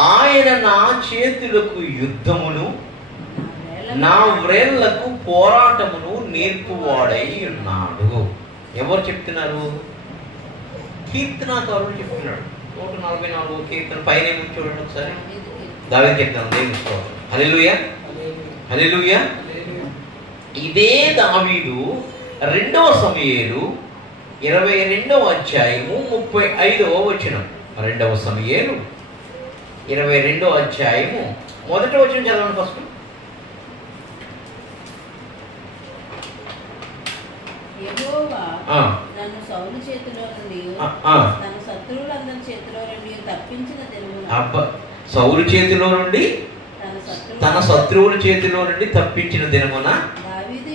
ఆయన నా చేతులకు యుద్ధమును, నా వ్రేళ్లకు పోరాటమును నేర్పువాడై ఉన్నాడు. ఎవరు చెప్తున్నారు? కీర్తనాకారుడు చెప్తున్నాడు. 144 కీర్తన పైన చూడండి ఒకసారి. దావీదు చెప్తాను. దేవుని స్తోత్రం. హల్లెలూయా, హల్లెలూయా. ఇదే దావీదు 2వ సమూయేలు 22వ అధ్యాయము 35వ వచనం. 2వ సమూయేలు 22వ అధ్యాయము 1వ వచనం చదవండి ఫస్ట్. యెహోవా నన్ను సౌలు చేతిలో నుండి తన శత్రువులందరి చేతిలో నుండి తప్పించిన దినమున, సౌలు చేతిలో నుండి తన శత్రువుల చేతిలో నుండి తప్పించిన దినమున దావీదు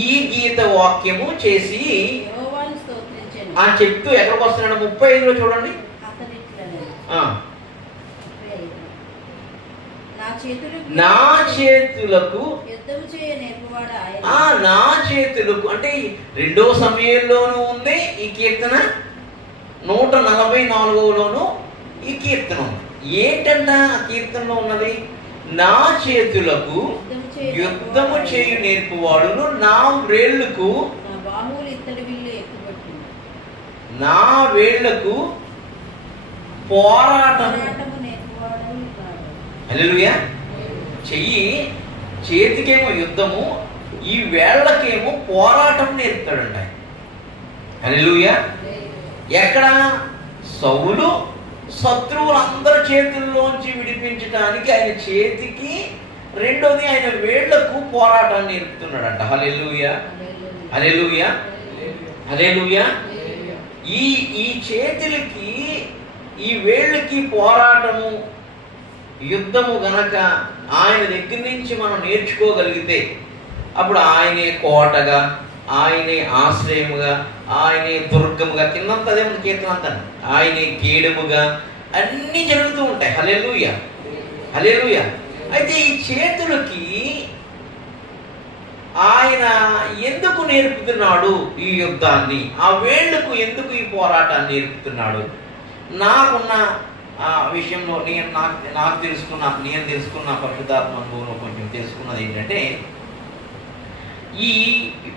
ఈ గీత వాక్యము చేసి యెహోవాను స్తోత్రించెను. చెప్తూ ఎక్కడికి వస్తున్నాడు? 35లో చూడండి. నా చేతులకు యుద్ధము చేయ నేర్పువాడు ఆయన. నా చేతులకు అంటే 2వ సమూయేలులోనూ ఉంది ఈ కీర్తన, 144లోను ఈ కీర్తన ఉంది. ఏంటంట ఆ కీర్తనలో ఉన్నది? నా చేతులకు యుద్ధము చేయు నేర్పువాడును, నా వ్రేళ్లకు నా వేళ్లకు పోరాటము. హల్లెలూయా. చేతికేమో యుద్ధము, ఈ వేళ్లకేమో పోరాటం నేర్పుతాడంట. హల్లెలూయా. ఎక్కడ? సౌలు శత్రువులందరి చేతుల్లోంచి విడిపించడానికి ఆయన చేతికి, రెండోది ఆయన వేళ్లకు పోరాటాన్ని నేర్పుతున్నాడంట. హల్లెలూయా, హల్లెలూయా, హల్లెలూయా. ఈ చేతులకి ఈ వేళ్ళకి పోరాటము, యుద్ధము గనక ఆయన దగ్గర నుంచి మనం నేర్చుకోగలిగితే అప్పుడు ఆయనే కోటగా, ఆయనే ఆశ్రయముగా, ఆయనే దుర్గముగా, కిందంతా అదే మన కీర్తన అంతా, ఆయనే కేడముగా అన్నీ జరుగుతూ ఉంటాయి. హల్లెలూయా, హల్లెలూయా. అయితే ఈ చేతులకి ఆయన ఎందుకు నేర్పుతున్నాడు ఈ యుద్ధాన్ని? ఆ వేళ్లకు ఎందుకు ఈ పోరాటాన్ని నేర్పుతున్నాడు? నాకున్న విషయంలో నేను తెలుసుకున్న పరిశుద్ధాత్మ అనుభవంలో కొంచెం తెలుసుకున్నది ఏంటంటే, ఈ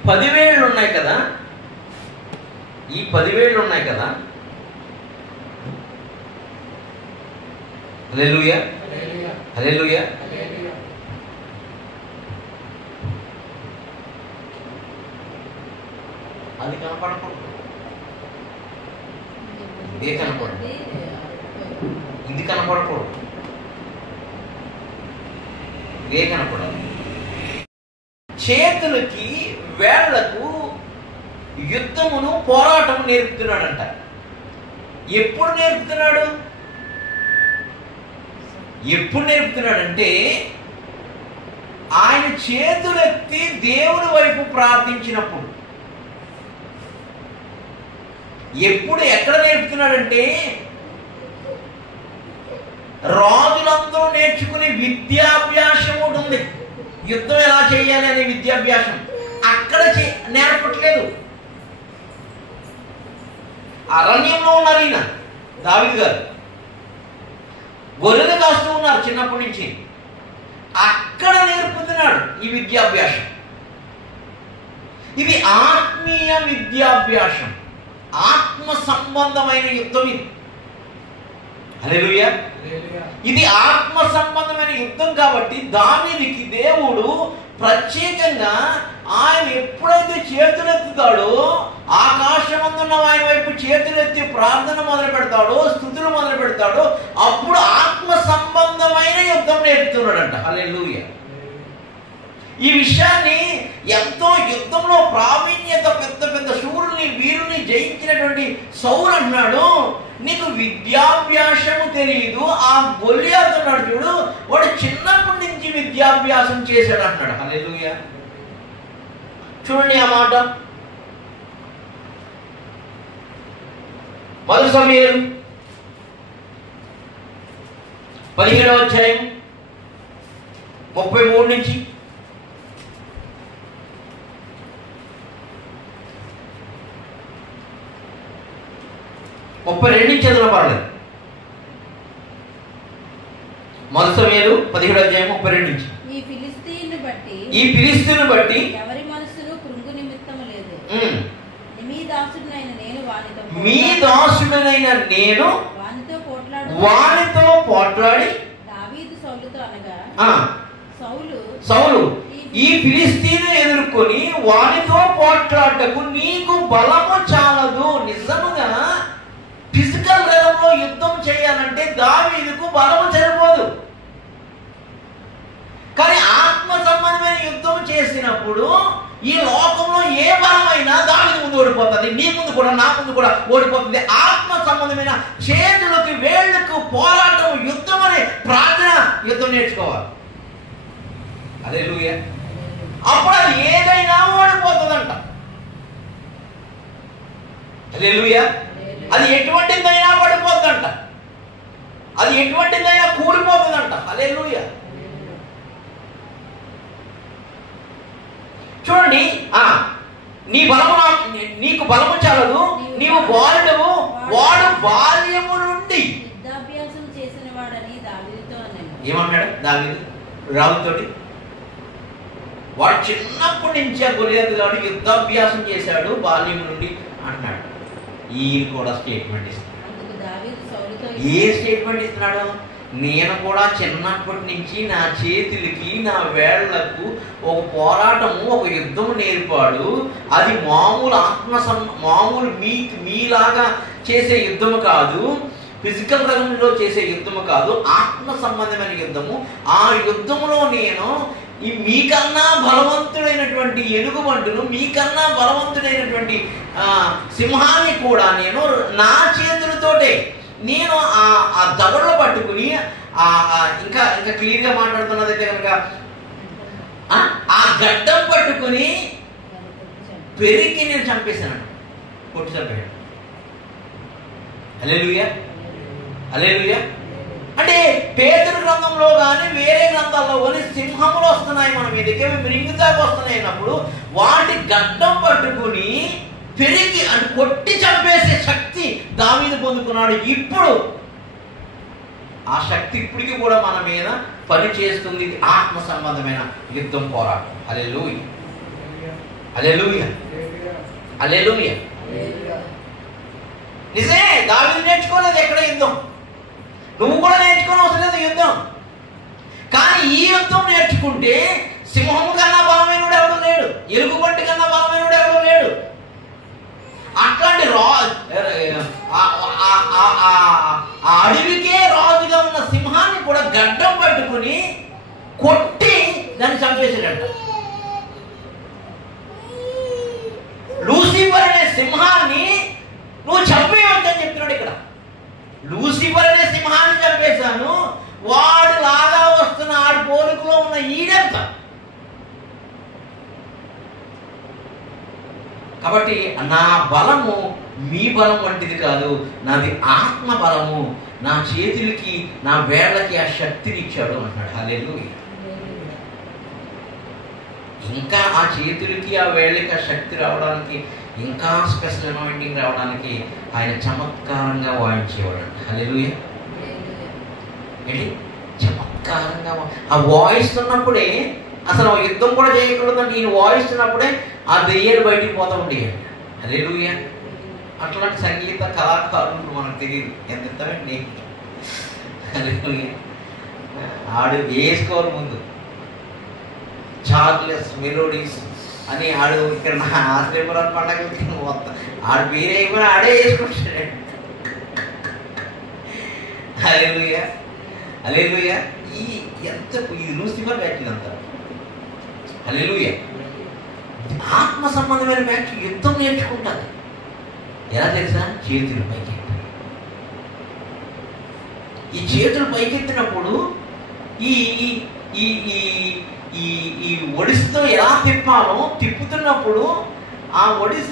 10 వేళ్ళు ఉన్నాయి కదా, ఈ 10 వేళ్ళు ఉన్నాయి కదా. హల్లెలూయా, హల్లెలూయా. అది కనపడకూడదు, ఇదే కనపడదు, ఇది కనపడకూడదు, ఇదే కనపడాలి. చేతులకి వేళ్లకు యుద్ధమును పోరాటం నేర్పుతున్నాడంట. ఎప్పుడు నేర్పుతున్నాడు? ఎప్పుడు నేర్పుతున్నాడంటే ఆయన చేతులెత్తి దేవుని వైపు ప్రార్థించినప్పుడు. ఎప్పుడు ఎక్కడ నేర్పుతున్నాడంటే రాజులందరూ నేర్చుకునే విద్యాభ్యాసం ఒకటి ఉంది, యుద్ధం ఎలా చేయాలి అనే విద్యాభ్యాసం. అక్కడ నేర్పట్లేదు. అరణ్యంలో ఉన్నారు ఈయన దావీదు గారు, గొర్రెలు కాస్తూ ఉన్నారు చిన్నప్పటి నుంచి. అక్కడ నేర్పుతున్నాడు ఈ విద్యాభ్యాసం. ఇది ఆత్మీయ విద్యాభ్యాసం, ఆత్మ సంబంధమైన యుద్ధం ఇది. హల్లెలూయా. ఇది ఆత్మ సంబంధమైన యుద్ధం కాబట్టి దావీదుకి దేవుడు ప్రత్యేకంగా ఆయన ఎప్పుడైతే చేతులెత్తుతాడో, ఆకాశమందున్న ఆయన వైపు చేతులెత్తి ప్రార్థన మొదలు పెడతాడో, స్తుతులు మొదలు పెడతాడో, అప్పుడు ఆత్మ సంబంధమైన యుద్ధం నేర్పుతున్నాడంట. హల్లెలూయా. ఈ విషయాన్ని ఎంతో యుద్ధంలో ప్రావీణ్యత, పెద్ద పెద్ద శూరుల్ని వీరుల్ని జయించినటువంటి సౌలు అన్నాడు, నీకు విద్యాభ్యాసము తెలియదు. ఆ గొల్లియాతు ఉన్నాడు చూడు, వాడు చిన్నప్పటి నుంచి విద్యాభ్యాసం చేశాడు అన్నాడు. హల్లెలూయా. చూడండి ఆ మాట. 1 సమూయేలు 17వ అధ్యాయం 33 నుంచి 32 చదువు పర్లేదు. మొదటి సమూయేలు 17:32 నుంచి. ఈ ఫిలిస్తీయుని బట్టి ఎవరి మనసులో కృంగు నిమిత్తము లేదు. మీ దాసుడైన నేను వానితో పోట్లాడి దావీదు సౌలుతో అనగా సౌలు ఈ ఫిలిస్తీను ఎదుర్కొని వానితో పోట్లాడటకు నీకు బలము చాలదు. నిజముగా ఫిజికల్ రంగంలో యుద్ధం చేయాలంటే దావీదుకు బలము సరిపోదు. కానీ ఆత్మ సంబంధమైన యుద్ధం చేసినప్పుడు ఈ లోకంలో ఏ బలమైనా దావీదు ముందు ఓడిపోతుంది. నీ ముందు కూడా, నా ముందు కూడా ఓడిపోతుంది. ఆత్మ సంబంధమైన చేతులకు వేళ్లకు పోరాటం, యుద్ధం అనే ప్రార్థన యుద్ధం నేర్చుకోవాలి. హల్లెలూయా. అప్పుడు అది ఏదైనా ఓడిపోతుందంట. హల్లెలూయా. అది ఎటువంటిదైనా పడిపోతుందంట. అది ఎటువంటిదైనా కూలిపోతుందంట. హల్లెలూయా. చూడండి, నీ బలము నీకు బలము చాలదు, నీవు బాలుడవు, వాడు బాల్యము నుండి యుద్ధాభ్యాసం చేసిన వాడని దావీదుతో అన్నాడు. ఏమన్నాడు దావీదు రాజుతోటి? వాడు చిన్నప్పటి నుంచి ఆ గొలియాతు గాడు యుద్ధాభ్యాసం చేశాడు బాల్యం నుండి అన్నాడు. ఈయన కూడా స్టేట్మెంట్ ఇస్తున్నాడు. ఏ స్టేట్మెంట్ ఇస్తున్నాడు? నేను కూడా చిన్నప్పటి నుంచి నా చేతులకి, నా వేళ్లకు ఒక పోరాటము, ఒక యుద్ధం నేర్పాడు. అది మామూలు మీలాగా చేసే యుద్ధము కాదు, ఫిజికల్ రంగంలో చేసే యుద్ధము కాదు, ఆత్మ సంబంధమైన యుద్ధము. ఆ యుద్ధములో నేను మీకన్నా బలవంతుడైనటువంటి ఎలుగుబంటును, మీకన్నా బలవంతుడైనటువంటి సింహాన్ని కూడా నేను నా చేతులతోటే నేను ఆ దవడలు పట్టుకుని ఇంకా క్లియర్గా మాట్లాడుతున్నదైతే కనుక ఆ గడ్డం పట్టుకుని పెరిగి నేను చంపేశాను, కొట్టి చంపాడు. హల్లెలూయా. హల్లెలూయా. అంటే పేతురు గ్రంథంలో కానీ వేరే గ్రంథాల్లో కానీ సింహములు వస్తున్నాయి మన మీదకి, మృంగుతాకు వస్తున్నాయి అన్నప్పుడు వాటి గడ్డం పట్టుకుని పెరిగి అని కొట్టి చంపేసే శక్తి దావీదు పొందుకున్నాడు. ఇప్పుడు ఆ శక్తి ఇప్పటికీ కూడా మన మీద పని చేస్తుంది. ఆత్మ సంబంధమైన యుద్ధం, పోరాటం. హల్లెలూయా. హల్లెలూయా. హల్లెలూయా. నిజమే, దావీదు నేర్చుకోలేదు ఎక్కడ యుద్ధం. నువ్వు కూడా నేర్చుకోని అవసరం లేదు యుద్ధం. కానీ ఈ యుద్ధం నేర్చుకుంటే సింహము కన్నా బలమైనడు ఎవడు లేడు, ఎలుగుబంటి కన్నా బలమైనడు ఎవడు లేడు. అట్లాంటి అడవికే రాజుగా ఉన్న సింహాన్ని కూడా గడ్డం పట్టుకుని కొట్టి దాన్ని చంపేసాడంట. లూసిఫర్ అనే సింహాన్ని నువ్వు చంపేయవద్దని చెప్తున్నాడు ఇక్కడ. లూసిఫర్ అనే సింహాన్ని చంపేశాను, వాడు లాగా వస్తున్న ఆడి పోలికలో ఉన్న ఈడెంత. కాబట్టి నా బలము మీ బలం వంటిది కాదు, నాది ఆత్మ బలము. నా చేతులకి, నా వేళ్ళకి ఆ శక్తిని ఇచ్చాడు అంటున్నాడు. హల్లెలూయా. ఇంకా ఆ చేతులకి, ఆ వేళ్ళకి ఆ శక్తి రావడానికి, ఇంకా స్పెషల్ అనాయింటింగ్ రావడానికి ఆయన చమత్కారంగా వాయించేవాడు. హల్లెలూయా. ఏంటి చమత్కారంగా ఆ వాయిస్తున్నప్పుడే, అసలు యుద్ధం కూడా చేయకూడదంటే ఈయన వాయిస్తున్నప్పుడే ఆ దెయ్యాలు బయటికి పోతూ ఉండేవి. హల్లెలూయా. అట్లాంటి సంగీత కళాకారులు మనకు తెలియదు, ఎంత ఇస్తామండి. హల్లెలూయా. ఆడు వేసుకోవాలి ముందు చార్లెస్ మెలోడీస్ అని ఆడు ఇక్కడ నా ఆశ్రయపురం పండగలకి మొత్తం ఆడు పేరు అయిపోయినా ఆడే వేసుకుంటాడు. హల్లెలూయా. హల్లెలూయా. ఇది లూసిఫర్ వ్యాఖ్యలు అంటారు. హల్లెలూయా. ఆత్మ సంబంధమైన వ్యాఖ్య యుద్ధం నేర్చుకుంటుంది. ఎలా తెలుసా? చేతులు పైకెత్తాలి. ఈ చేతులు పైకెత్తినప్పుడు ఈ ఈ ఈ ఈ ఒడిస్తో ఎలా తిప్పాలో తిప్పుతున్నప్పుడు ఆ ఒడిస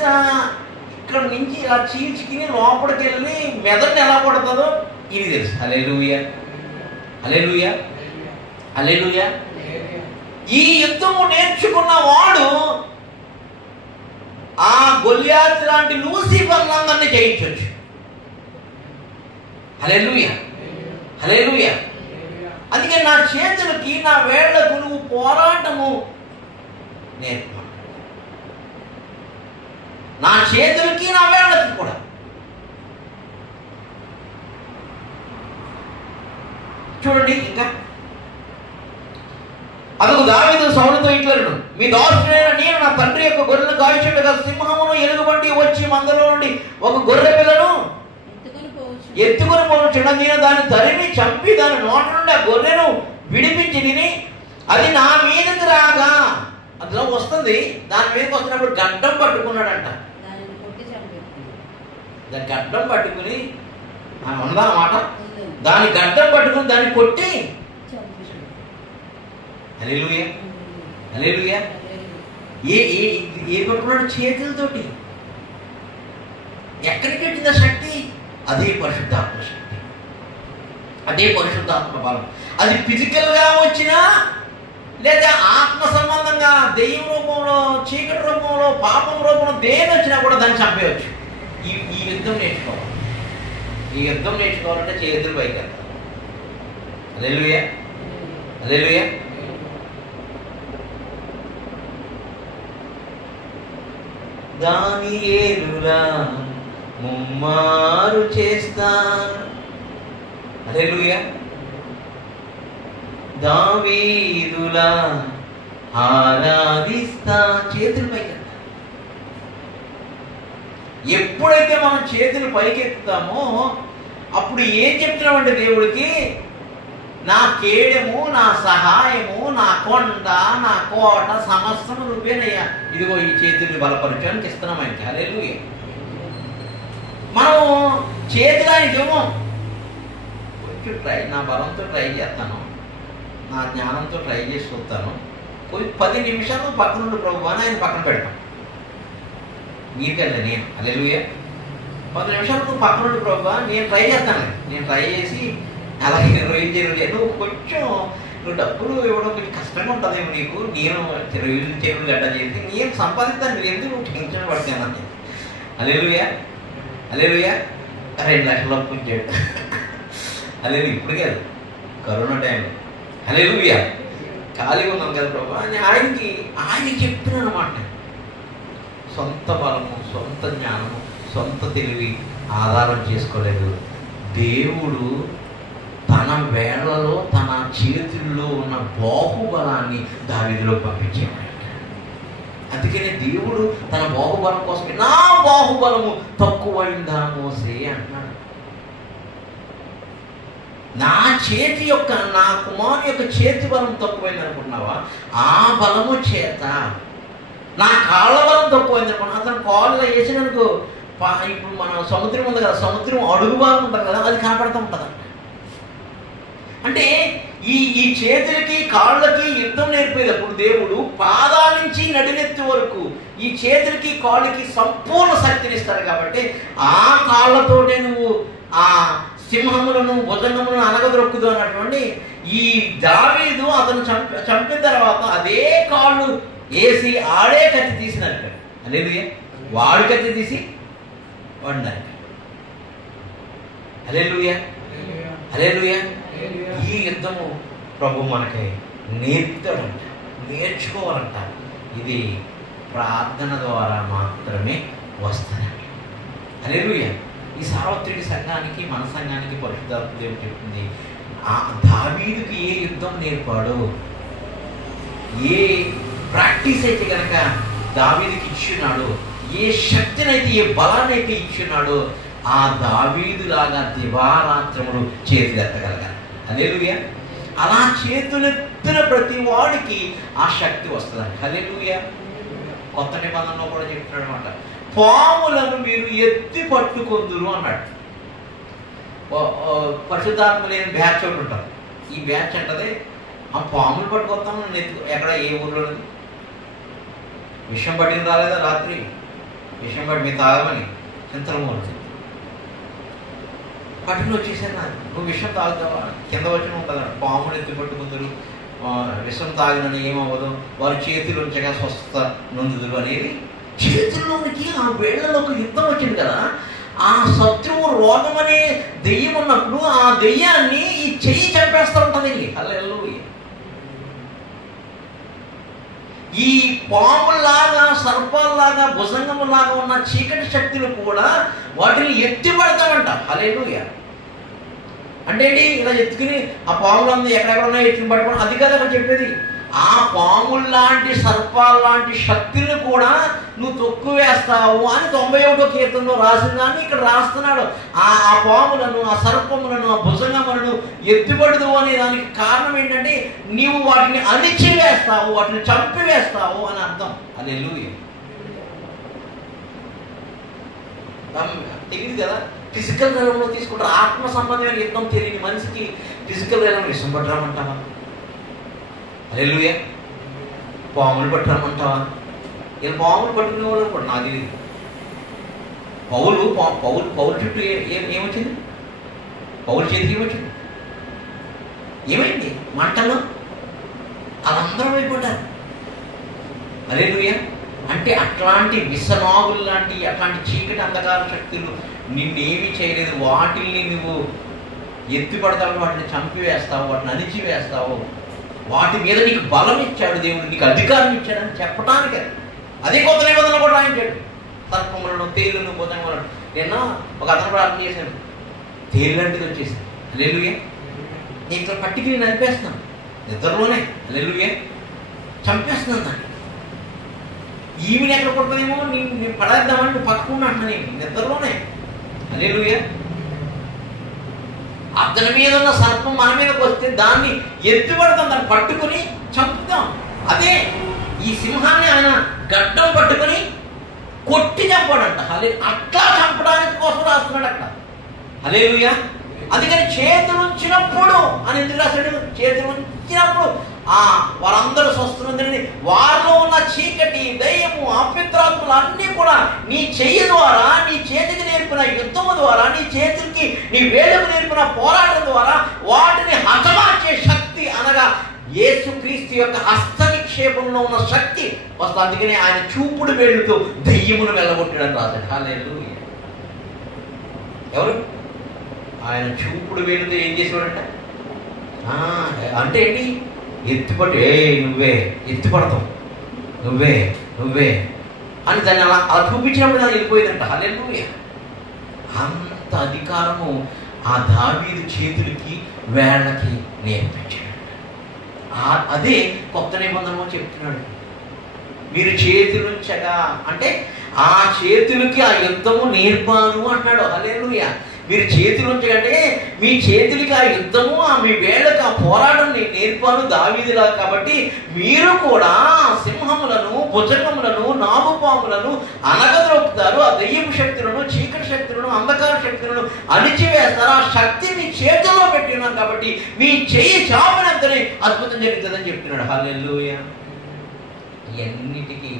ఇక్కడ నుంచి ఇలా చీల్చుకుని లోపలికి వెళ్ళి మెదడుని ఎలా పడుతుందో ఇది తెలుసు. హల్లెలూయా. హల్లెలూయా. హల్లెలూయా. ఈ యుద్ధము నేర్చుకున్న వాడు ఆ గొల్యాతు లాంటి లూసిఫర్లందరినీ జయించవచ్చు. హల్లెలూయా. హల్లెలూయా. అందుకే నా చేతులకి నా వేళ్లకు నువ్వు పోరాటము నేర్ప. నా చేతులకి నా వేళ్లకి కూడా. చూడండి ఇంకా అదొక దావీదు సౌలుతో ఇట్లను, మీ దాసుడైన నేను నా తండ్రి యొక్క గొర్రెలను కాల్చుండగా సింహమును ఎలుగుబంటి వచ్చి మందలో నుండి ఒక గొర్రె పిల్లను ఎత్తుకొని పోవచ్చుండ, నేను దాన్ని తరిమి చంపి దాని నోట నుండి ఆ గొర్రెను విడిపించి తిని అది నా మీదకి రాగా, అందులో వస్తుంది, దాని మీదకి వస్తున్నప్పుడు గడ్డం పట్టుకున్నాడంట. దాని గడ్డం పట్టుకుని ఉందా అన్నమాట, దాని గడ్డం పట్టుకుని దాన్ని కొట్టి హల్లెలూయా హల్లెలూయా. ఏ పట్టుకున్నాడు? చేతులతోటి. ఎక్కడికి వచ్చింది శక్తి? అదే పరిశుద్ధాత్మ శక్తి, అదే పరిశుద్ధాత్మ బలం. అది ఫిజికల్గా వచ్చినా లేదా ఆత్మ సంబంధంగా దెయ్యం రూపంలో, చీకటి రూపంలో, పాపం రూపంలో దేని వచ్చినా కూడా దాన్ని చంపేయచ్చు. ఈ యుద్ధం నేర్చుకోవాలి. ఈ యుద్ధం నేర్చుకోవాలంటే చేతులు పైకి వెళ్తారు. హల్లెలూయా హల్లెలూయా. దానియేలులా ముమ్మారు చేస్తా, హల్లెలూయా. దావీదులా ఆరాధిస్తా. చేతులు పైకి. ఎప్పుడైతే మనం చేతులు పైకెత్తుతామో అప్పుడు ఏం చెప్తున్నామంటే దేవుడికి, నా కేడము, నా సహాయము, నా కొండ, నా కోట సమస్తము నువ్వేనయ్యా, ఇదిగో ఈ చేతుల్ని బలపరచడానికి ఇస్తున్నాం ఆయనకి. హల్లెలూయా. మనం చేతులు ఆయనకి ఏమో కొంచెం నా బలంతో ట్రై చేస్తాను, నా జ్ఞానంతో ట్రై చేసి చూస్తాను, 10 నిమిషాలు పక్కన ఉండి ప్రభు అని ఆయన పక్కన పెడతాం. నీకల్లా నేను హల్లెలూయా 10 నిమిషాలు నువ్వు పక్కన ఉండి ప్రభు నేను ట్రై చేస్తాను. నేను ట్రై చేసి అలాగే 20 నువ్వు కొంచెం నువ్వు డబ్బులు ఇవ్వడం కొంచెం కష్టంగా ఉంటుందేమో నీకు, నేను 20 చేతులు గడ్డ చేసి నేను సంపాదిస్తాను, నువ్వు ఎందుకు నువ్వు టెన్షన్ పడతాను అని. హల్లెలూయా హల్లెలూయా. 2 లక్షలు అప్పు ఇచ్చాడు. హల్లెలూయా. ఇప్పుడు కాదు, కరోనా టైంలో. హల్లెలూయా. ఖాళీగా ఉన్నాం కదా ప్రభు అని ఆయనకి చెప్తున్నాను అన్నమాట. సొంత బలము, సొంత జ్ఞానము, సొంత తెలివి ఆధారం చేసుకోలేదు. దేవుడు తన వేళ్లలో, తన చేతుల్లో ఉన్న బాహుబలాన్ని దావీదులో పంపించేవాడు. అందుకనే దేవుడు తన బాహుబలం కోసమే, నా బాహుబలము తక్కువైందా మోసే అంటున్నాడు. నా చేతి యొక్క, నా కుమారు యొక్క చేతి బలం తక్కువైంది అనుకుంటున్నావా? ఆ బలము చేత నా కాళ్ళ బలం తక్కువైంది అనుకున్నా. అతను కాళ్ళు వేసినందుకు ఇప్పుడు మన సముద్రం ఉంది కదా, సముద్రం అడుగు భాగం ఉంటుంది కదా, అది కనపడుతూ ఉంటుంది. అంటే ఈ చేతులకి కాళ్ళకి యుద్ధం నేర్పేటప్పుడు దేవుడు పాదాల నుంచి నడినెత్తి వరకు ఈ చేతులకి కాళ్ళకి సంపూర్ణ శక్తిని ఇస్తాడు. కాబట్టి ఆ కాళ్ళతోటే నువ్వు ఆ సింహములను, భుజంగములను అనగదొక్కుదు అన్నటువంటి ఈ దావీదు అతను చంపిన తర్వాత అదే కాళ్ళు వేసి ఆడే కత్తి తీసినట్టు. హల్లెలూయా. వాడి కత్తి తీసి వాడు నరికి. హల్లెలూయా హల్లెలూయా. ఈ యుద్ధము ప్రభు మనకి నేర్పుతాడంట, నేర్చుకోవాలంట. ఇది ప్రార్థన ద్వారా మాత్రమే వస్తుందంట. హల్లెలూయా. ఈ సార్వత్రిక సంఘానికి, మన సంఘానికి పరిశుద్ధాత్మ దేవుడు చెప్తుంది, ఆ దావీదుకి ఏ యుద్ధం నేర్పాడో, ఏ ప్రాక్టీస్ అయితే కనుక దావీదుకి ఇచ్చున్నాడో, ఏ శక్తినైతే, ఏ బలాన్ని అయితే ఇచ్చున్నాడో, ఆ దావీదులాగా దివారాత్రములు చేతులెత్తగలగాలి. హల్లెలూయా. అలా చేతులెత్తిన ప్రతి వాడికి ఆ శక్తి వస్తుందండి. హల్లెలూయా. కొత్త నిబంధనలో కూడా చెప్తున్నాడు అనమాట, పాములను మీరు ఎత్తి పట్టుకొందురు అన్నాడు. పరిశుద్ధాత్మ లేని బ్యాచ్ ఒకటి ఉంటారు. ఈ బ్యాచ్ అంటది, ఆ పాములు పట్టుకొస్తాను నేను ఎక్కడ, ఏ ఊర్లో విషయం పట్టిన రాలేదా రాత్రి, విషయం పట్టి మీరు తాగమని చింతలమూరు పట్టుకుని వచ్చేసాను. నువ్వు విషయం తాగుతావా? కింద వచ్చి ఉంటుంది, పాములు ఎత్తి పట్టుకుందరు, విషం తాగినని ఏమవ్వదు, వారి చేతులు ఉంచగా స్వస్థత నొందుదురు అనేది. చేతుల్లోనికి ఆ వేళ్లలోకి యుద్ధం వచ్చింది కదా, ఆ శత్రువు రోగం అనే దెయ్యం ఉన్నప్పుడు ఆ దెయ్యాన్ని ఈ చెయ్యి చంపేస్తూ ఉంటుంది. హల్లెలూయా. ఈ పాముల్లాగా సర్పాల్లాగా భుజంగములాగా ఉన్న చీకటి శక్తులు కూడా వాటిని ఎత్తిపడతామంట. హల్లెలూయా. అంటే ఏంటి? ఇలా ఎత్తుకుని ఆ పాములందరూ ఎక్కడెక్కడ ఉన్నాయి ఎత్తుకుని పట్టుకోవడం అది కాదు అక్కడ చెప్పేది. ఆ పాముల్లాంటి సర్పాల్లాంటి శక్తులను కూడా నువ్వు తొక్కు వేస్తావు అని 91వ కీర్తనలో రాసిన దాన్ని ఇక్కడ రాస్తున్నాడు. ఆ పాములను, ఆ సర్పములను, ఆ భుజంగములను ఎత్తిపడదు అనే దానికి కారణం ఏంటంటే నీవు వాటిని అణిచివేస్తావు, వాటిని చంపివేస్తావు అని అర్థం. హల్లెలూయా. తెలియదు కదా, ఫిజికల్ రంగంలో తీసుకుంటారు. ఆత్మ సంబంధమైన యుద్ధం తెలియని మనిషికి ఫిజికల్ రంగంలో విషం పట్టరామంటావా? హల్లెలూయా. పాములు పట్టరామంటావా? ఇలా పాములు పట్టుకునే వాళ్ళు కూడా నాకు తెలియదు. పౌలు చుట్టూ ఏమొచ్చింది? పౌలు చేతికి ఏమొచ్చింది? ఏమైంది? మంటలు అదందరూ అయిపోతారు. హల్లెలూయా. అంటే అట్లాంటి విషనాగులు లాంటి అట్లాంటి చీకటి అంధకార శక్తులు నిన్నేమీ చేయలేదు. వాటిల్ని నువ్వు ఎత్తిపడతావు, వాటిని చంపివేస్తావు, వాటిని అణిచివేస్తావు. వాటి మీద నీకు బలం ఇచ్చాడు దేవుడు, నీకు అధికారం ఇచ్చాడని చెప్పడానికి. అదే కొత్త నిబంధనలు కూడా రాయించాడు. సర్పములను, తేలును, భుజంగములను. నిన్న ఒక అతను ప్రార్థన చేశాను, తేలు లాంటిది వచ్చేసింది. హల్లెలూయా. నేను ఇక్కడ పట్టికి నేను నడిపేస్తున్నాను నిద్రలోనే. హల్లెలూయా. చంపేస్తున్నాను దాన్ని. ఈమెను ఎక్కడ కొట్టదేమో నేను పడేద్దామని నువ్వు పట్టుకున్నా అంటున్నా నేను నిద్రలోనే. హల్లెలూయా. అతని మీద ఉన్న సర్పం మన మీదకి వస్తే దాన్ని ఎత్తిపడతాం, దాన్ని పట్టుకుని చంపుతాం. అదే ఈ సింహాన్ని ఆయన గడ్డం పట్టుకుని కొట్టి చంపాడంట. అట్లా చంపడానికి కోసం రాస్తున్నాడు అక్కడ. హల్లెలూయా. అందుకని చేతులు ఉంచినప్పుడు అని ఎందుకు రాశాడు? చేతులు ఉంచినప్పుడు వారందరూ స్వస్థులందరినీ, వారిలో ఉన్న చీకటి, దయ్యము, అపవిత్రాత్మలు అన్నీ కూడా నీ చెయ్యి ద్వారా, నీ చేతికి నేర్పిన యుద్ధము ద్వారా, నీ చేతికి, నీ వేలుకు నేర్పిన పోరాటం ద్వారా వాటిని హతమార్చే శక్తి అనగా యేసుక్రీస్తు యొక్క హస్త నిక్షేపంలో ఉన్న శక్తి వస్తుంది. అందుకనే ఆయన చూపుడు వేళ్ళతో దయ్యమును వెళ్ళగొట్టాడని రాశాడు. హల్లెలూయా. ఎవరు? ఆయన చూపుడు వేలుతో ఏం చేసేవాడంట? అంటే ఏంటి? ఎత్తిపట్టు, నువ్వే ఎత్తిపడతావు, నువ్వే అని దాన్ని అలా చూపించినప్పుడు దాన్ని వెళ్ళిపోయిందంట. హల్లెలూయా. అంత అధికారము ఆ దావీదు చేతులకి వేళ్ళకి నేర్పించాడు. అదే కొత్త నిబంధనలో చెప్తున్నాడు. మీరు చేతులుంచగా అంటే ఆ చేతులకి ఆ యుద్ధము నేర్పాను అన్నాడు. హల్లెలూయా. మీరు చేతులు ఉంచకంటే మీ చేతులకి ఆ యుద్ధము, మీ వేళ్ళకి ఆ పోరాటం నేను నేర్పాను దావీదులా. కాబట్టి మీరు కూడా సింహములను, భుజంగములను, నాగుపాములను అనగదొక్కుతారు. ఆ దెయ్యపు శక్తులను, చీకటి శక్తులను, అంధకార శక్తులను అణిచివేస్తారు. ఆ శక్తి మీ చేతుల్లో పెట్టి ఉన్నాను కాబట్టి మీ చెయ్యి చాపనంతనే అద్భుతం జరుగుతుందని చెప్తున్నాడు. హల్లెలూయా. ఇవన్నిటికీ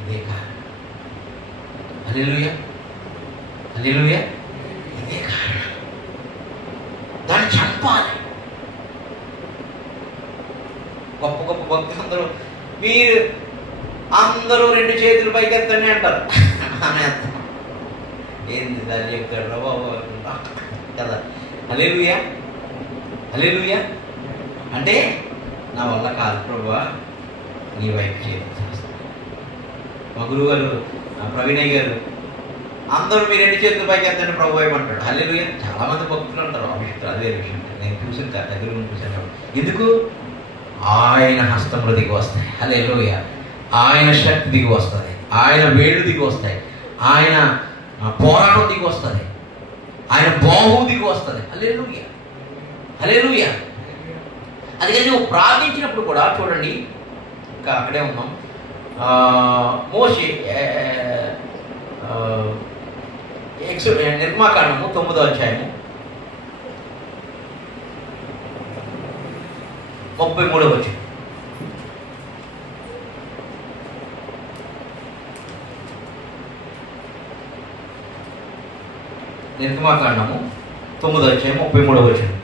ఇదే కారణం. హల్లెలూయా. హల్లెలూయా. ఇదే కారణం. దాన్ని చంపాలి. గొప్ప గొప్ప భక్తులందరూ మీరు అందరూ 2 చేతులు పైకెత్తండి అంటారు. ఏంది దాన్ని చెప్తాడు బాబు కదా. హల్లెలూయా. హల్లెలూయా. అంటే నా వల్ల కాదు ప్రభువా, నీ వైపు చేతులు చేస్తాను. మా గురువు గారు ప్రవీణయ్య గారు అందరూ మీ 2 చేతులు పైకి ఎత్తండి ప్రభు వైపు అంటాడు. హల్లెలూయా. చాలా మంది భక్తులు అంటారు ఆ విషయం. అదే విషయం నేను చూసిన దగ్గర చూసాను. ఎందుకు? ఆయన హస్తంలో దిగి వస్తాయి. హల్లెలూయా. ఆయన శక్తి దిగి వస్తుంది, ఆయన వేళ్ళు దిగి వస్తాయి, ఆయన పోరాటం దిగి వస్తుంది, ఆయన బాహువు దిగి వస్తుంది. హల్లెలూయా. హల్లెలూయా. అందుకని నువ్వు ప్రార్థించినప్పుడు కూడా చూడండి, ఇంకా అక్కడే ఉన్నాం. మోషే నిర్మాకాండము 9వ అధ్యాయము 33వ వచనం. నిర్మాకాండము 9వ అధ్యాయం 33వ వచనం.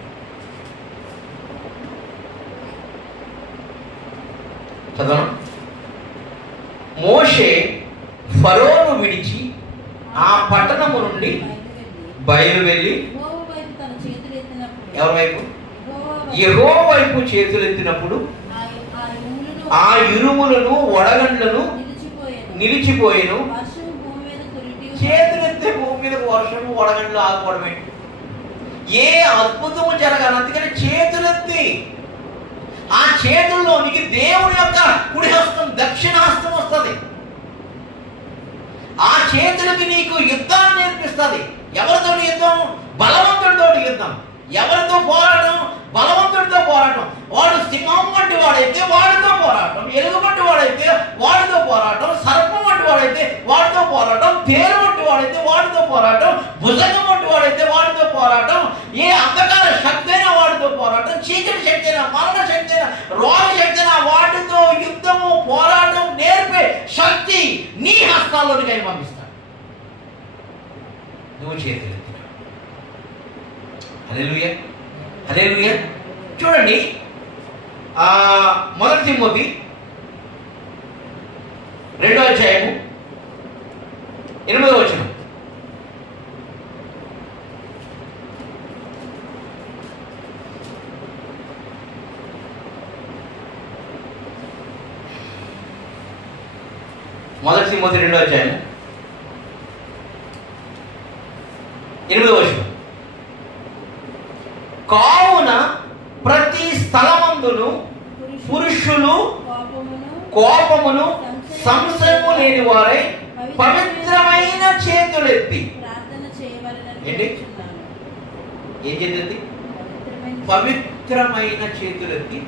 చదవనా? మోషే ఫరోను విడిచి ఆ పట్టణము నుండి బయలువెళ్ళి ఎవరి వైపు? యెహోవా వైపు చేతులు ఎత్తినప్పుడు ఆ ఇరుములను వడగండ్లను నిలిచిపోయేను. చేతులెత్తే భూమి మీద వర్షము వడగండ్లు ఆగిపోవడమే. ఏ అద్భుతము జరగాలి, అందుకని చేతులెత్తి ఆ చేతుల్లోనికి దేవుని యొక్క కుడి హస్తం దక్షిణాస్తం వస్తుంది. ఆ చేతులకి నీకు యుద్ధాన్ని నేర్పిస్తుంది. ఎవరితో యుద్ధం? బలవంతుడితో యుద్ధం. ఎవరితో పోరాటం? బలవంతుడితో పోరాటం. వాడు సింహం వంటి వాడైతే వాడితో పోరాటం, ఎలుగు వంటి వాడైతే వాడితో పోరాటం, సర్పం వంటి వాడైతే వాడితో పోరాటం, తేలు వంటి వాడైతే వాడితో పోరాటం, భుజంగం వంటి వాడైతే వాడితో పోరాటం, ఏ అంధకార శక్తి అయినా వాడితో పోరాటం, చీకటి శక్తి అయినా, మరణ శక్తి అయినా, రోగ శక్తి అయినా వాటితో యుద్ధము పోరాటం నేర్పే శక్తి నీ హస్తాల్లోనికి అయి పంపిస్తాడు. నువ్వు చేతులు ఎత్తినా. హల్లెలూయా, హల్లెలూయా. చూడండి, మొదటి తిమోతి 2వ అధ్యాయము 8వ వచనం. మొదటి తిమోతి 2వ అధ్యాయము 8వ వచనం. కావున ప్రతి స్థలమందును పురుషులు కోపమును సంశయము లేని వారై పవిత్రమైన చేతులెత్తి ఏంటి? ఏం చేతులెత్తి? పవిత్రమైన చేతులెత్తి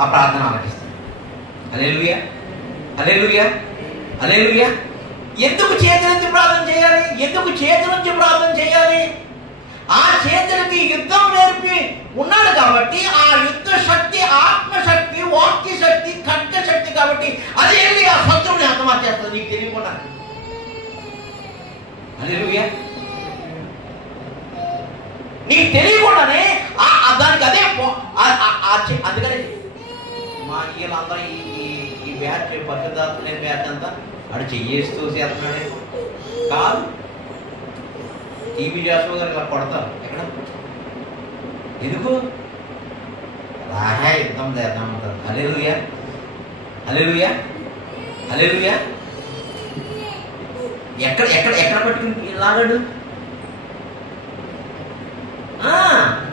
ఆ ప్రార్థన ఆలకిస్తారు. హల్లెలూయా, హల్లెలూయా, హల్లెలూయా. ఎందుకు చేతులెత్తి ప్రార్థన చేయాలి? ఎందుకు చేతుల నుంచి ప్రార్థన చేయాలి? ఆ చేతులకి యుద్ధం నేర్పి ఉన్నాడు కాబట్టి, ఆ యుద్ధ శక్తి ఆత్మశక్తి, వాక్య శక్తి, ఖడ్గ శక్తి కాబట్టి అది వెళ్ళి ఆ శత్రువుని హతమార్చేస్తుంది నీకు తెలియకుండా. హల్లెలూయా. నీకు తెలియకుండానే దానికి అదే. అందుకని మా వీళ్ళందరూ ఈ బ్యాచ్ పరిశుద్ధాత్మ లేని బ్యాచ్ అంతా అడు చెయ్యేస్తూ చేస్తున్నాడే కాదు. టీవీ జాషువా గారు ఇలా కొడతారు. ఎక్కడ? ఎందుకు? రాహే యుద్ధం చేద్దామంటారు. హల్లెలూయా, హల్లెలూయా, హల్లెలూయా. ఎక్కడ ఎక్కడ ఎక్కడ పట్టుకుని లాగాడు?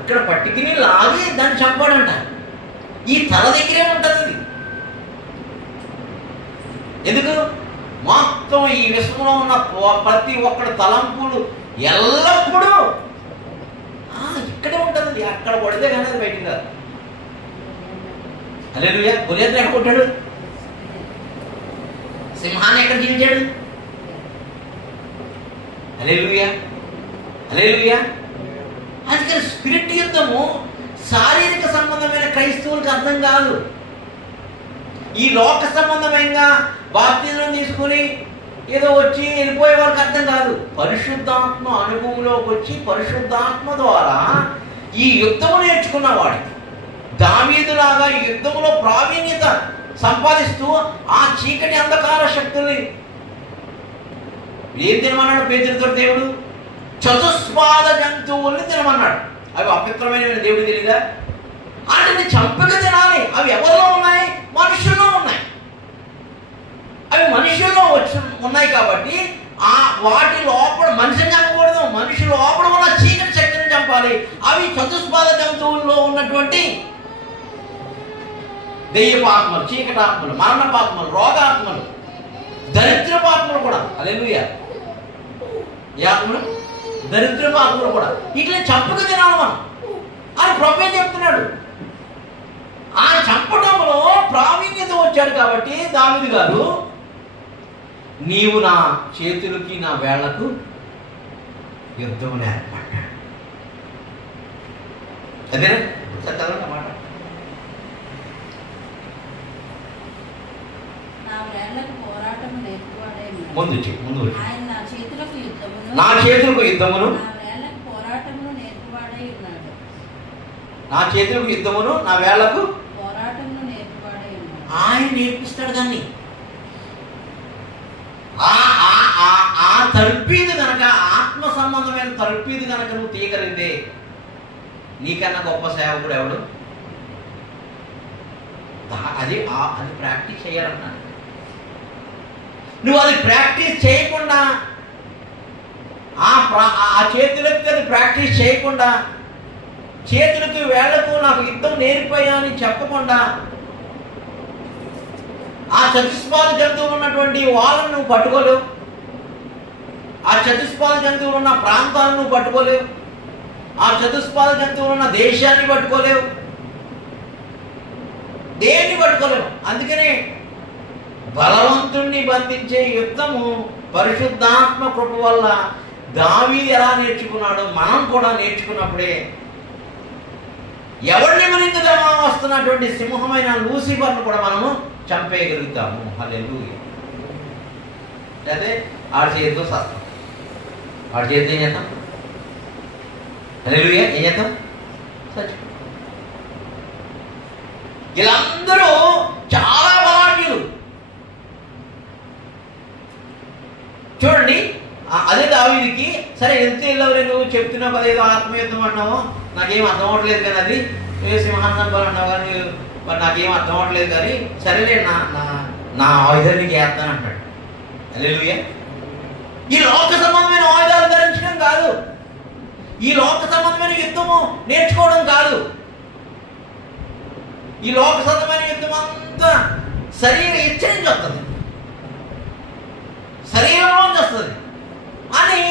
ఇక్కడ పట్టుకుని లాగి దాన్ని చంపాడంట. ఈ తల దగ్గరే ఉంటుంది. ఎందుకు? మొత్తం ఈ విశ్వంలో ఉన్న ప్రతి ఒక్కడి తలంపులు ఎల్లప్పుడూ ఇక్కడే ఉంటుంది. అక్కడ పడితే కానీ అది బయటికి రాదు. హల్లెలూయా. గొలియాతు ఎక్కడ కొట్టాడు? సింహాన్ని ఎక్కడ జీవించాడు? హల్లెలూయా, హల్లెలూయా. అందుకని స్పిరిట్ యుద్ధము శారీరక సంబంధమైన క్రైస్తవులకు అర్థం కాదు. ఈ లోక సంబంధమైన బాప్తిజం తీసుకుని ఏదో వచ్చి వెళ్ళిపోయే వాళ్ళకి అర్థం కాదు. పరిశుద్ధాత్మ అనుభవంలోకి వచ్చి పరిశుద్ధాత్మ ద్వారా ఈ యుద్ధము నేర్చుకున్న వాడికి, దావీదులాగా ఈ యుద్ధములో ప్రావీణ్యత సంపాదిస్తూ ఆ చీకటి అంధకార శక్తుల్ని ఏం తినమన్నాడు పేతురుతో దేవుడు? చతుస్పాద జంతువుల్ని తినమన్నాడు. అవి అపవిత్రమైనవి దేవుడు తెలియదా? వాటిని చంపక తినాలి. అవి ఎవరిలో ఉన్నాయి? మనుషుల్లో ఉన్నాయి. అవి మనుషుల్లో ఉన్నాయి కాబట్టి ఆ వాటి లోపల మనిషిని చంపకూడదు. మనిషి లోపల ఉన్న చీకటి శక్తిని చంపాలి. అవి చతుస్పాద జంతువుల్లో ఉన్నటువంటి దెయ్యపాత్మలు, చీకటాత్మలు, మరణపాత్మలు, రోగాత్మలు, దరిద్రపాత్మలు కూడా. హల్లెలూయా. ఈ ఆత్మలు దరిద్రపాత్మలు కూడా ఇట్లా చంపక తినాలి మనం అని ప్రభువే చెప్తున్నాడు. ఆ చంపడంలో ప్రావీణ్యత వచ్చాడు కాబట్టి దావీదు గారు, నీవు నా చేతులకి నా వేళ్లకు యుద్ధం నేర్పడ్డాడు. అదేనా మాట? ముందు నా చేతులకు యుద్ధమును, నా చేతులకు యుద్ధమును, నా వేళ్లకు ఆయన నేర్పిస్తాడు. దాన్ని ఆ తలుపీది కనుక, ఆత్మ సంబంధమైన తలుపీది కనుక నువ్వు తీయగలిగితే నీకన్నా గొప్ప సేవకుడు ఎవడు? అది ప్రాక్టీస్ చేయాలన్నా. నువ్వు అది ప్రాక్టీస్ చేయకుండా, ఆ చేతులకి అది ప్రాక్టీస్ చేయకుండా, చేతులకి వేళ్లకు నాకు యుద్ధం నేర్పాయా అని చెప్పకుండా, ఆ చతుష్పాద జంతువులు ఉన్నటువంటి వాళ్ళను నువ్వు పట్టుకోలేవు, ఆ చతుష్పాద జంతువులు ఉన్న ప్రాంతాలను నువ్వు పట్టుకోలేవు, ఆ చతుష్పాద జంతువులు ఉన్న దేశాన్ని పట్టుకోలేవు, దేన్ని పట్టుకోలేవు. అందుకనే బలవంతుణ్ణి బంధించే యుద్ధము పరిశుద్ధాత్మ కృప వల్ల దావీదు ఎలా నేర్చుకున్నాడో మనం కూడా నేర్చుకున్నప్పుడే ఎవరిని మరింతగా వస్తున్నటువంటి సింహమైన లూసిఫర్ను కూడా మనము చంపేయగలుగుతాము. హల్లెలూయా. అదే ఆడి చేతితో సస్తాం, వాడి చేతితో ఏం చేస్తాం? హల్లెలూయా. ఏం చేస్తాం? సత్యం. వీళ్ళందరూ చాలా బలాఢ్యులు. చూడండి, అదే దావీదుకి సరే ఎంత వెళ్ళవరే నువ్వు చెప్తున్నావు కదా, ఏదో ఆత్మయుద్ధం అన్నావు, నాకేం అర్థం అవ్వట్లేదు కానీ, అది నువ్వు సింహాసనం అన్నావు కానీ మరి నాకేం అర్థం అవ్వట్లేదు కానీ సరేలే నా ఆయుధాలు నీకు వేస్తాను అంటాడు. హల్లెలూయా. ఈ లోక సంబంధమైన ఆయుధాలు ధరించడం కాదు, ఈ లోక సంబంధమైన యుద్ధము నేర్చుకోవడం కాదు. ఈ లోక సంబంధమైన యుద్ధం అంతా శరీర ఇచ్చ నుంచి వస్తుంది, శరీరంలోంచి వస్తుంది అని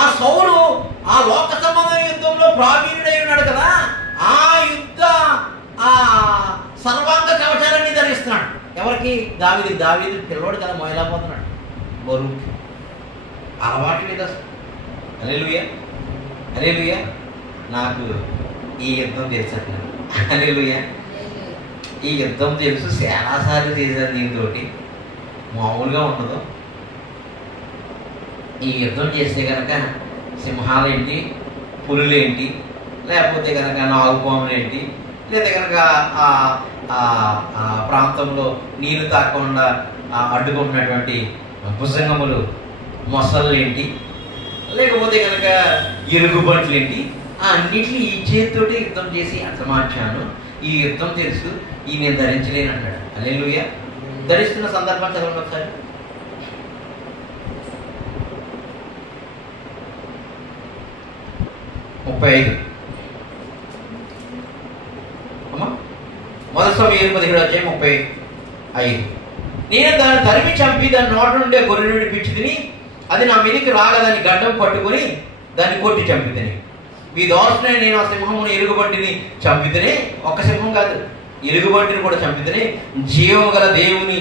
ఆ సౌలు ఆ లోక సంబంధమైన యుద్ధంలో ప్రావీణుడై ఉన్నాడు కదా, ఆ యుద్ధ ఆ సర్వాంగ కవచాలన్నీ ధరిస్తున్నాడు. ఎవరికి? దావీదు పిల్లవాడు కదా, మొయలాపోతున్నాడు బరువు అలవాటు మీద. హల్లెలూయా. హల్లెలూయా. నాకు ఈ యుద్ధం తెలుసు. హల్లెలూయా. ఈ యుద్ధం తెలుసు, చాలాసార్లు చేశాను దీంతో, మామూలుగా ఉండదు. ఈ యుద్ధం చేస్తే కనుక సింహాలేంటి, పులులేంటి, లేకపోతే కనుక నాగుపాములేంటి, లేదా కనుక ఆ ప్రాంతంలో నీళ్లు తాకుండా అడ్డుకుంటున్నటువంటి భుజంగములు మొసళ్ళేంటి, లేకపోతే కనుక ఎలుగుబంట్లేంటి, అన్నిటిని ఈ చేతితోటి యుద్ధం చేసి అర్థమార్చాను. ఈ యుద్ధం తెలుసు, ఈ నేను ధరించలేను అంటాడు. హల్లెలూయా. ధరిస్తున్న సందర్భం చదవండి ఒకసారి. మొదటి సమయం 17:35. నేను దాన్ని తరిమి చంపి దాని నోట నుండే గొర్రె విడిపించి తిని అది నా మీదకి రాగదని గడ్డం పట్టుకుని దాన్ని కొట్టి చంపితిని. మీ దోషనే నేను ఆ సింహమును ఎలుగుబంటిని చంపితేనే, ఒక్క సింహం కాదు ఎలుగుబంటిని కూడా చంపితేనే, జీవము గల దేవుని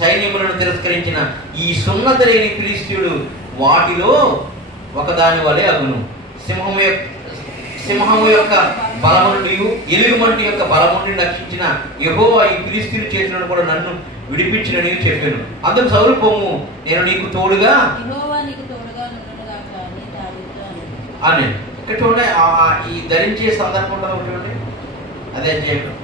సైన్యములను తిరస్కరించిన ఈ సున్నత లేని ఫిలిష్తీయుడు వాటిలో ఒకదాని వలె అగును. సింహము యొక్క బలము నుండి ఎలుగుబంటి యొక్క బలము నుండి రక్షించిన యెహోవా ఈ ఫిలిష్తీయుల చేతులను కూడా నన్ను విడిపించినని చెప్పాను. అందుకు సౌలు పొమ్ము, నేను నీకు తోడుగా అని. ఇక్కడ చూడండి, ఈ ధరించే సందర్భం ఉంటుంది చూడండి, అదే చేయడం.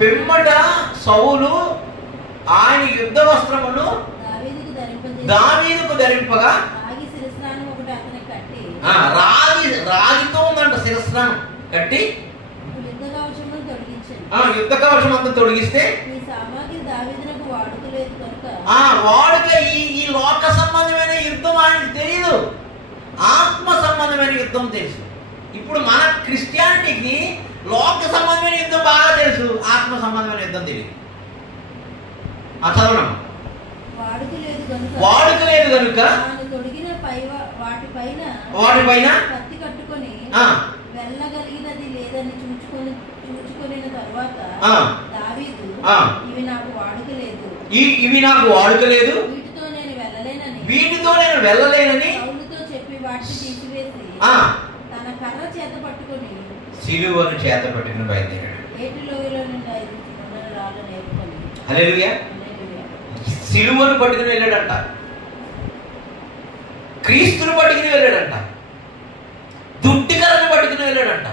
పిమ్మట సౌలు ఆయన యుద్ధ వస్త్రములు దావీదుకు ధరింపగా రాగితో ఉందంట శిరస్నానం కట్టి యుద్ధ కవచం అంతా తొడిగిస్తే వాడుక ఈ లోక సంబంధమైన యుద్ధం ఆయనకు తెలియదు, ఆత్మ సంబంధమైన యుద్ధం తెలుసు. ఇప్పుడు మన క్రిస్టియానిటీకి లోక సంబంధమైన యుద్ధం బాగా తెలుసు, ఆత్మ సంబంధమైన యుద్ధం తెలియదు. చదవడం వాడుక లేదు కనుక వాటిపైన కత్తి కట్టుకొని వెళ్ళగలిగినది లేదని చూచుకొనిన తరువాత దావీదు ఇవి నాకు వాడుక లేదు, వీటితో నేను వెళ్ళలేనని సౌలుతో చెప్పి వాటిని తీసివేసి తన కర్ర చేత పట్టుకొని సిలువను చేత పట్టుకుని బయలుదేరాడు. ఏటిలోయలో నుండి 5 చిన్న రాళ్ళను ఏరుకొని. హల్లెలూయా. సిలువను పట్టుకుని వెళ్ళాడంట, క్రీస్తును పట్టుకుని వెళ్ళాడంట, దుడ్డికరను పట్టుకుని వెళ్ళాడంట.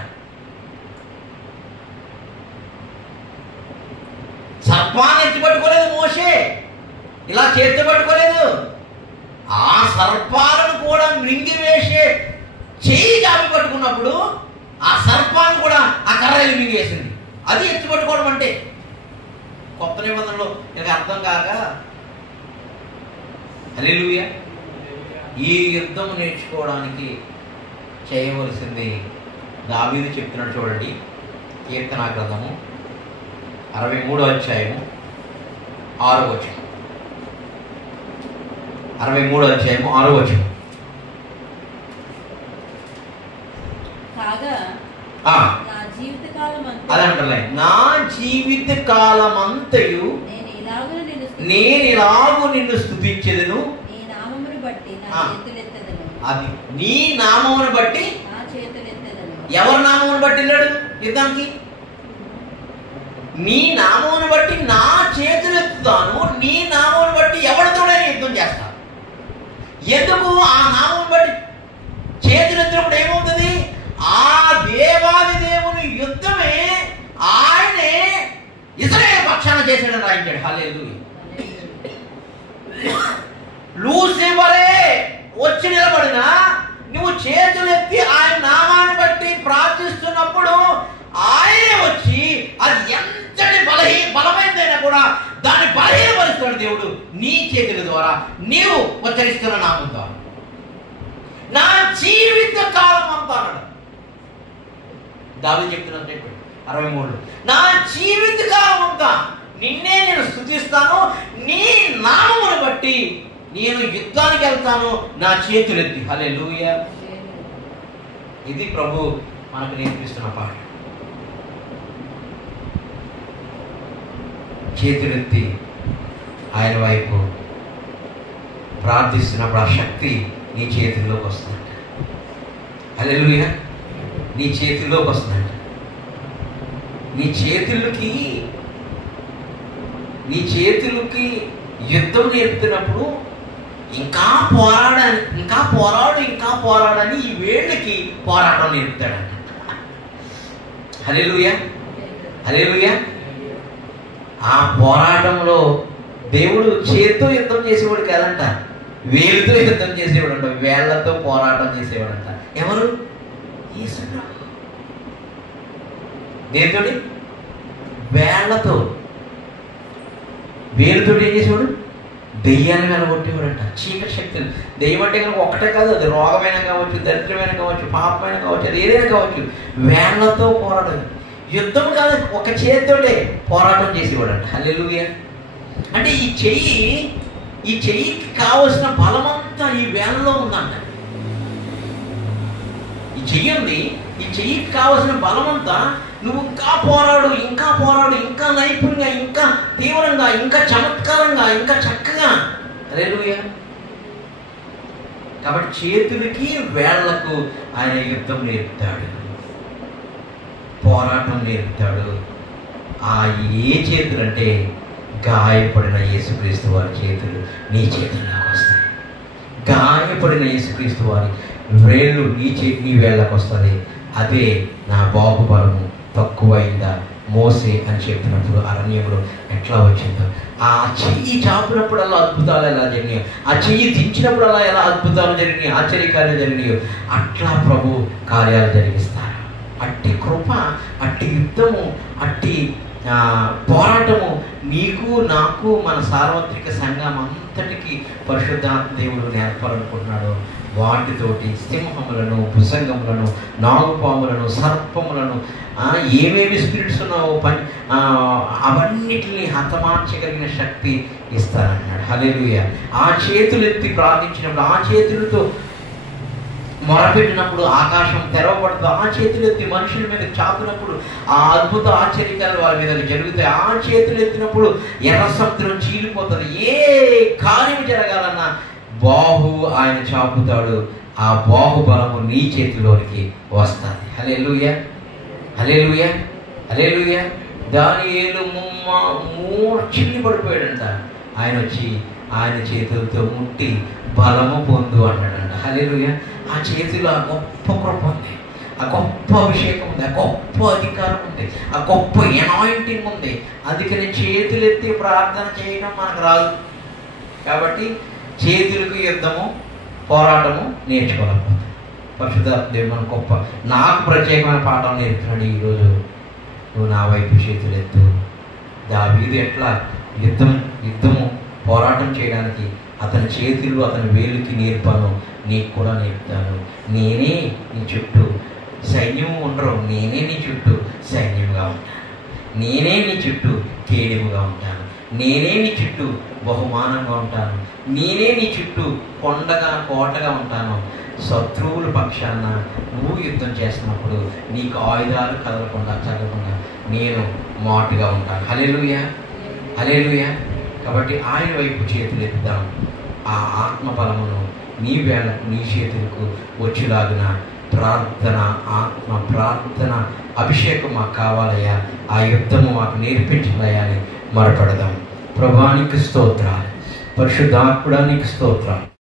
సర్పాన్ని ఎత్తి పట్టుకోలేదు మోషే, ఇలా చేతి పట్టుకోలేదు. ఆ సర్పాలను కూడా మృంగివేసే చెయ్యి జాబి పట్టుకున్నప్పుడు ఆ సర్పాన్ని కూడా ఆ కర్రలు మింగేసింది. అది ఎత్తి పట్టుకోవడం అంటే. కొత్త నిబంధనలో எனக்கு అర్థం కాక హల్లెలూయా, ఈ యుద్ధం నేర్చుకోవడానికి చేయవలసింది దావీదు చెప్తున్నాడు. చూడండి, కీర్తనా గ్రంథము 63వ అధ్యాయము 6వ వచనం. 63వ అధ్యాయము 6వ వచనం. అదంటే నా జీవిత కాలమంతయు నేను ఇలాగు నిన్ను స్తుతించెదను. అది నీ నామమును బట్టి. ఎవరి నామమును బట్టి వెళ్ళాడు యుద్ధానికి? నీ నామమును బట్టి నా చేతులు ఎత్తుతాను, నీ నామమును బట్టి ఎవరితోడైనా యుద్ధం చేస్తాను. ఎందుకు? ఆ నామమును బట్టి చేతులు ఎత్తినప్పుడు ఏమవుతుంది? ఆ దేవాది దేవుని యుద్ధమే ఆయనే ఇశ్రాయేలు పక్షాన చేశాడని రాయించాడు. హల్లెలూయా. లూసిఫరే వచ్చి నిలబడినా నువ్వు చేతులు ఎత్తి ఆయన నామాన్ని బట్టి ప్రార్థిస్తున్నప్పుడు ఆయనే వచ్చి అది ఎంతటి బలమైనదైనా కూడా దాన్ని బలహీనపరుస్తాడు దేవుడు నీ చేతుల ద్వారా, నీవు ఉచ్చరిస్తున్న నామం ద్వారా. నా జీవిత కాలం అంతా అన్నాడు దావీదు చెప్తున్నాడు 63లో, నా జీవిత కాలం అంతా నిన్నే నేను స్తుతిస్తాను, నీ నామమును బట్టి నేను యుద్ధానికి వెళ్తాను నా చేతులెత్తి. హల్లెలూయా. ఇది ప్రభు మనకు నేర్పిస్తున్న పాట. చేతులెత్తి ఆయన వైపు ప్రార్థిస్తున్నప్పుడు ఆ శక్తి నీ చేతుల్లోకి వస్తుందంట. హల్లెలూయా. నీ చేతుల్లోకి వస్తుందంట. నీ చేతులకి యుద్ధం నేర్పుతున్నప్పుడు ఇంకా పోరాడని ఈ వేళ్ళకి పోరాటం నేర్పుతాడంట. హల్లెలూయా. హల్లెలూయా. ఆ పోరాటంలో దేవుడు చేతితో యుద్ధం చేసేవాడు కాదంట, వేలుతో యుద్ధం చేసేవాడంట, వేళ్లతో పోరాటం చేసేవాడంట. ఎవరు? యేసుప్రభు. దేనితోటి? వేళ్లతో. వేలుతో ఏం చేసేవాడు? దెయ్యాన్ని వెలగొట్టేవాడంట, చీకటి శక్తులు. దెయ్యం అంటే కనుక ఒక్కటే కాదు, అది రోగమైన కావచ్చు, దరిద్రమైన కావచ్చు, పాపమైన కావచ్చు, అది ఏదైనా కావచ్చు. వేళ్లతో పోరాటం, యుద్ధం కాదు, ఒక చేతితోటే పోరాటం చేసేవాడంట. హల్లెలూయా. అంటే ఈ చెయ్యికి కావలసిన బలమంతా ఈ వేళ్ళలో ఉందంట. ఈ చెయ్యికి కావలసిన బలమంతా నువ్వు ఇంకా పోరాడు, ఇంకా నైపుణ్యంగా, ఇంకా తీవ్రంగా, ఇంకా చమత్కారంగా, ఇంకా చక్కగా. హల్లెలూయా. కాబట్టి చేతులకి వేళ్లకు ఆయన యుద్ధం నేర్పుతాడు, పోరాటం నేర్పుతాడు. ఆ ఏ చేతులు అంటే గాయపడిన యేసుక్రీస్తు వారి చేతులు నీ చేతుల్లోకి వస్తాయి. గాయపడిన యేసుక్రీస్తు వారి వేళ్ళు నీ వేళ్ళకు వస్తుంది. అదే నా బాహుబలము తక్కువైందా మోసే అని చెప్పినప్పుడు అరణ్యంలో ఎట్లా వచ్చిందో, ఆ చెయ్యి చాపినప్పుడు అలా అద్భుతాలు ఎలా జరిగినాయో, ఆ చెయ్యి దించినప్పుడు అలా ఎలా అద్భుతాలు జరిగినాయి, ఆశ్చర్యకార్యాలు జరిగినాయో, అట్లా ప్రభు కార్యాలు జరిగిస్తారు. అట్టి కృప, అట్టి యుద్ధము, అట్టి పోరాటము నీకు, నాకు, మన సార్వత్రిక సంఘం అంతటికి పరిశుద్ధాత్మ దేవుడు నేర్పాలనుకుంటున్నాడు. వాటితోటి సింహములను, భుజంగములను, నాగుపాములను, సర్పములను, ఏమేమి స్పిరిట్స్ ఉన్నావో అవన్నిటిని హతమార్చగలిగిన శక్తి ఇస్తానన్నాడు. హల్లెలూయా. ఆ చేతులు ఎత్తి ప్రార్థించినప్పుడు, ఆ చేతులతో మొరపెట్టినప్పుడు ఆకాశం తెరవబడుతుంది. ఆ చేతులు ఎత్తి మనుషుల మీద చాపినప్పుడు ఆ అద్భుత ఆశ్చర్యాలు వారి మీద జరుగుతాయి. ఆ చేతులు ఎత్తినప్పుడు ఎర్ర సముద్రం చీలిపోతుంది. ఏ కార్యం జరగాలన్నా బాహువు ఆయన చాపుతాడు. ఆ బాహుబలము నీ చేతిలోనికి వస్తుంది. హల్లెలూయా. హల్లెలూయా. హల్లెలూయా. దానియేలు మూర్ఛిల్లి పడిపోయాడంట. ఆయన వచ్చి ఆయన చేతులతో ముట్టి బలము పొందు అన్నాడంట. హల్లెలూయా. ఆ చేతిలో ఆ గొప్ప కృప ఉంది, ఆ గొప్ప అభిషేకం ఉంది, ఆ గొప్ప అధికారం ఉంది, ఆ గొప్ప అనాయింటింగ్ ఉంది. అందుకని చేతులెత్తి ప్రార్థన చేయడం మనకు రాదు. కాబట్టి చేతులకు యుద్ధము పోరాటము నేర్చుకోలేకపోతే పరిశుద్ధాత్మ దేవుడు మన గొప్ప నాకు ప్రత్యేకమైన పాఠం నేర్పుతున్నాడు ఈరోజు. నువ్వు నా వైపు చేతులెత్తు. దావీదు ఎట్లా యుద్ధము పోరాటం చేయడానికి అతని చేతులు అతని వేలుకి నేర్పాను, నీకు కూడా నేర్పుతాను. నేనే నీ చుట్టూ సైన్యము ఉండరు, నేనే నీ చుట్టూ సైన్యముగా ఉంటాను. నేనే నీ చుట్టూ కేడెముగా ఉంటాను. నేనే నీ చుట్టూ బహుమానంగా ఉంటాను. నేనే నీ చుట్టూ కొండగా కోటగా ఉంటాను. శత్రువుల పక్షాన నువ్వు యుద్ధం చేస్తున్నప్పుడు నీకు ఆయుధాలు కదలకుండా చదవకుండా నేను మాటుగా ఉంటాను. హల్లెలూయా, హల్లెలూయా. కాబట్టి ఆయన వైపు చేతులు ఎత్తుదాం. ఆ ఆత్మబలమును నీ వేళకు నీ చేతులకు వచ్చేలాగున ఆత్మ ప్రార్థన అభిషేకం మాకు కావాలయ్యా. ఆ యుద్ధము మాకు నేర్పించాలయ్యా అని మొరపెడదాం. ప్రభువానికి స్తోత్రాలు, పరిశుద్ధాత్ముడా నీకు స్తోత్రాలు.